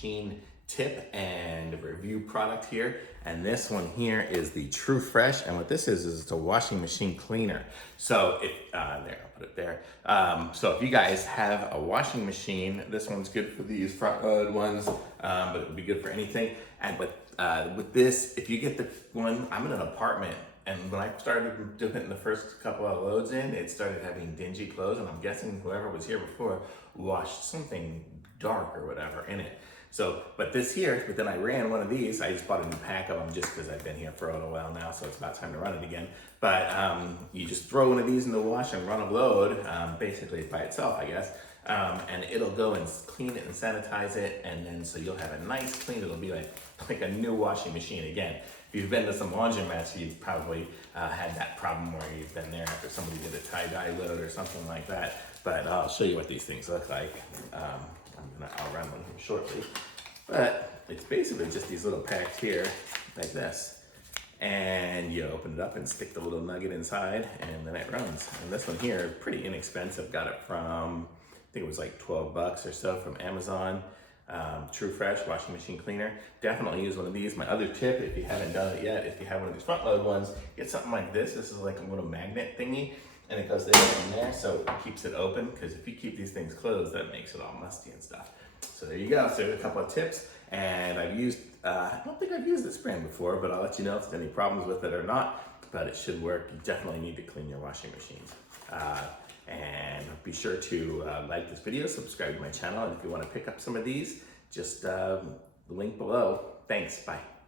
machine tip and review product here. And this one here is the True Fresh. And what this is it's a washing machine cleaner. So if, there, I'll put it there. So if you guys have a washing machine, this one's good for these front load ones, but it would be good for anything. And with this, if you get the one, I'm in an apartment, and when I started doing the first couple of loads in, it started having dingy clothes, and I'm guessing whoever was here before washed something dark or whatever in it. So, but then I ran one of these. I just bought a new pack of them just because I've been here for a little while now, so it's about time to run it again. But you just throw one of these in the wash and run a load, basically by itself, I guess. And it'll go and clean it and sanitize it, and then so you'll have a nice clean. It'll be like a new washing machine again. If you've been to some laundromats, you've probably had that problem where you've been there after somebody did a tie-dye load or something like that. But I'll show you what these things look like. I'll run one here shortly. But it's basically just these little packs here, like this. And you open it up and stick the little nugget inside, and then it runs. And this one here is pretty inexpensive. Got it from, I think it was like 12 bucks or so from Amazon. True Fresh washing machine cleaner. Definitely use one of these. My other tip, if you haven't done it yet, if you have one of these front load ones, get something like this. This is like a little magnet thingy, and it goes there and there, so it keeps it open, because if you keep these things closed, that makes it all musty and stuff. So there you go. So a couple of tips, and I've used, I don't think I've used this brand before, but I'll let you know if there's any problems with it or not, but it should work. You definitely need to clean your washing machines. And be sure to like this video, subscribe to my channel, and if you want to pick up some of these, just the link below. Thanks, bye.